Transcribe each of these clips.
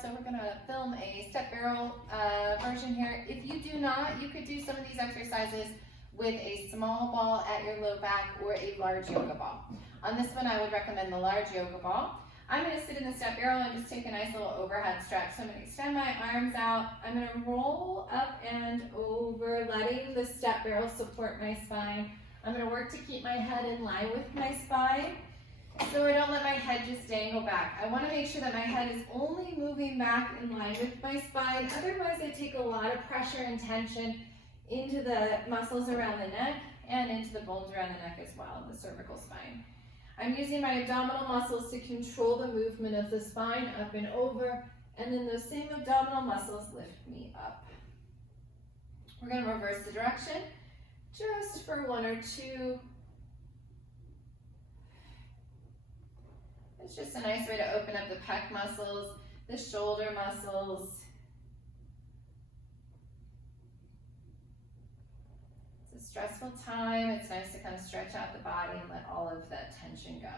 so we're gonna film a step barrel version here. If you do not, you could do some of these exercises with a small ball at your low back or a large yoga ball. On this one, I would recommend the large yoga ball. I'm gonna sit in the step barrel and just take a nice little overhead stretch. So I'm gonna extend my arms out. I'm gonna roll up and over, letting the step barrel support my spine. I'm gonna work to keep my head in line with my spine, so I don't let my head just dangle back. I wanna make sure that my head is only moving back in line with my spine. Otherwise, I take a lot of pressure and tension into the muscles around the neck and into the bones around the neck as well, the cervical spine. I'm using my abdominal muscles to control the movement of the spine up and over, and then those same abdominal muscles lift me up. We're gonna reverse the direction just for 1 or 2. It's just a nice way to open up the pec muscles, the shoulder muscles. Stressful time, it's nice to kind of stretch out the body and let all of that tension go.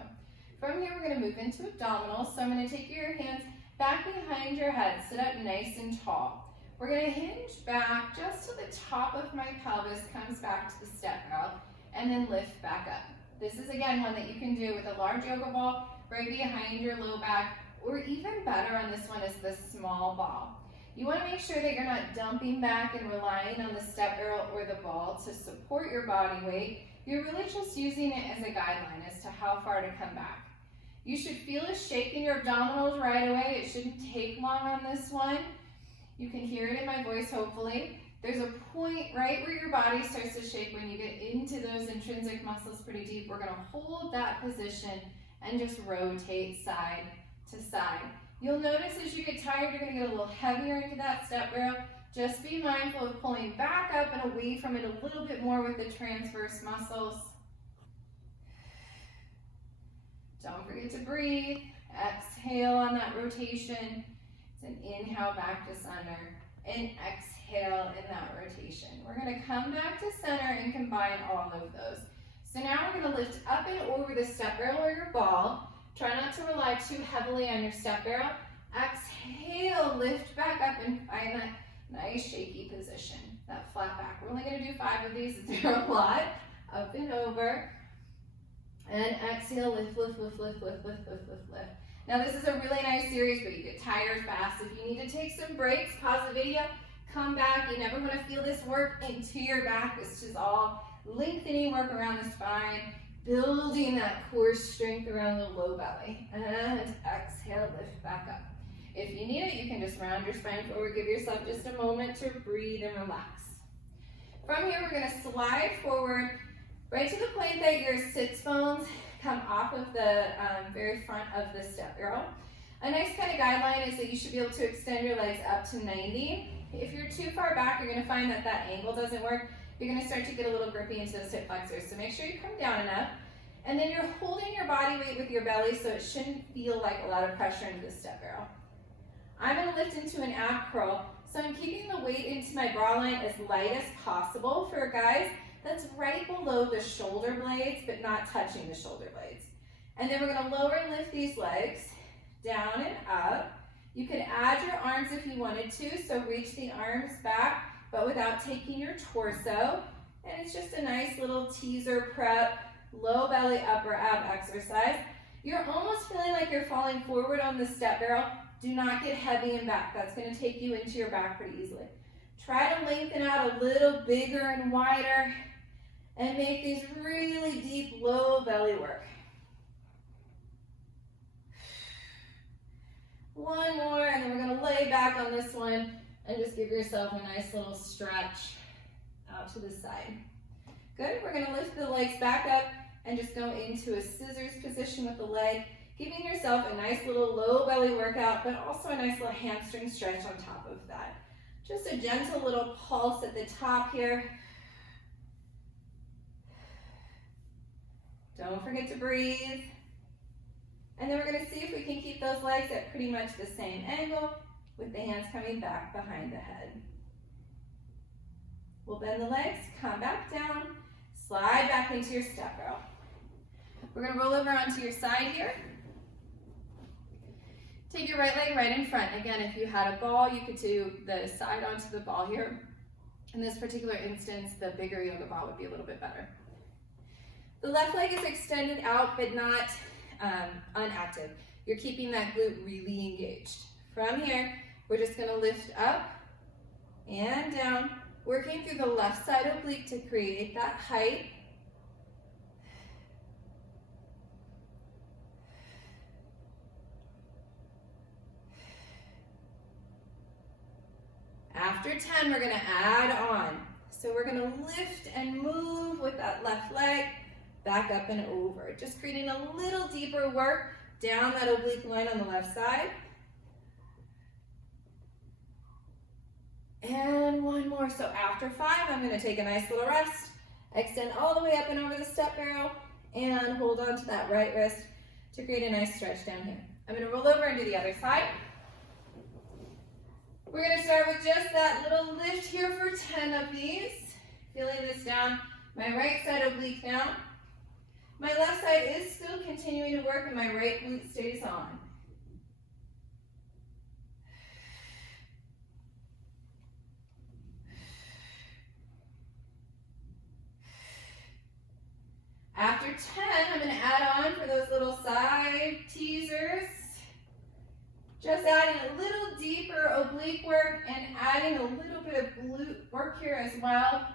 From here, we're going to move into abdominals. So I'm going to take your hands back behind your head, sit up nice and tall. We're going to hinge back just to the top of my pelvis, comes back to the step barrel, and then lift back up. This is again one that you can do with a large yoga ball right behind your low back, or even better on this one is the small ball. You want to make sure that you're not dumping back and relying on the step barrel or the ball to support your body weight. You're really just using it as a guideline as to how far to come back. You should feel a shake in your abdominals right away. It shouldn't take long on this one. You can hear it in my voice, hopefully. There's a point right where your body starts to shake when you get into those intrinsic muscles pretty deep. We're going to hold that position and just rotate side to side. You'll notice as you get tired, you're going to get a little heavier into that step barrel. Just be mindful of pulling back up and away from it a little bit more with the transverse muscles. Don't forget to breathe. Exhale on that rotation. It's an inhale back to center, and exhale in that rotation. We're going to come back to center and combine all of those. So now we're going to lift up and over the step barrel or your ball. Try not to rely too heavily on your step barrel. Exhale, lift back up and find that nice shaky position, that flat back. We're only going to do 5 of these. It's a lot. Up and over. And exhale, lift, lift, lift, lift, lift, lift, lift, lift, lift. Now this is a really nice series, but you get tired fast. If you need to take some breaks, pause the video, come back. You never want to feel this work into your back. This is all lengthening work around the spine, building that core strength around the low belly. And exhale, lift back up. If you need it, you can just round your spine forward. Give yourself just a moment to breathe and relax. From here, we're going to slide forward right to the point that your sits bones come off of the very front of the step barrel. A nice kind of guideline is that you should be able to extend your legs up to 90. If you're too far back, you're going to find that that angle doesn't work. You're going to start to get a little grippy into those hip flexors. So make sure you come down enough. And then you're holding your body weight with your belly, so it shouldn't feel like a lot of pressure into the step barrel. I'm going to lift into an ab curl. So I'm keeping the weight into my bra line as light as possible. For guys, that's right below the shoulder blades, but not touching the shoulder blades. And then we're going to lower and lift these legs down and up. You could add your arms if you wanted to, so reach the arms back, but without taking your torso. And it's just a nice little teaser prep, low belly upper ab exercise. You're almost feeling like you're falling forward on the step barrel. Do not get heavy and back. That's going to take you into your back pretty easily. Try to lengthen out a little bigger and wider and make these really deep low belly work. One more, and then we're going to lay back on this one and just give yourself a nice little stretch out to the side. Good. We're going to lift the legs back up and just go into a scissors position with the leg, giving yourself a nice little low belly workout, but also a nice little hamstring stretch on top of that. Just a gentle little pulse at the top here. Don't forget to breathe. And then we're going to see if we can keep those legs at pretty much the same angle with the hands coming back behind the head. We'll bend the legs, come back down, slide back into your step barrel. We're going to roll over onto your side here. Take your right leg right in front. Again, if you had a ball, you could do the side onto the ball here. In this particular instance, the bigger yoga ball would be a little bit better. The left leg is extended out, but not unactive. You're keeping that glute really engaged. From here, we're just gonna lift up and down, working through the left side oblique to create that height. After 10, we're gonna add on. So we're gonna lift and move with that left leg, back up and over. Just creating a little deeper work down that oblique line on the left side. And one more. So after 5, I'm gonna take a nice little rest, extend all the way up and over the step barrel, and hold on to that right wrist to create a nice stretch down here. I'm gonna roll over and do the other side. We're gonna start with just that little lift here for 10 of these. Feeling this down, my right side oblique down. My left side is still continuing to work and my right glute stays on. After 10, I'm gonna add on for those little side teasers. Just adding a little deeper oblique work and adding a little bit of glute work here as well.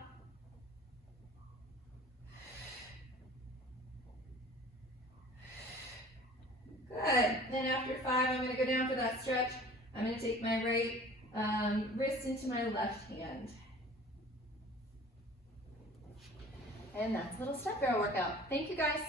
Good. Then after 5, I'm going to go down for that stretch. I'm going to take my right wrist into my left hand. And that's a little step barrel workout. Thank you guys.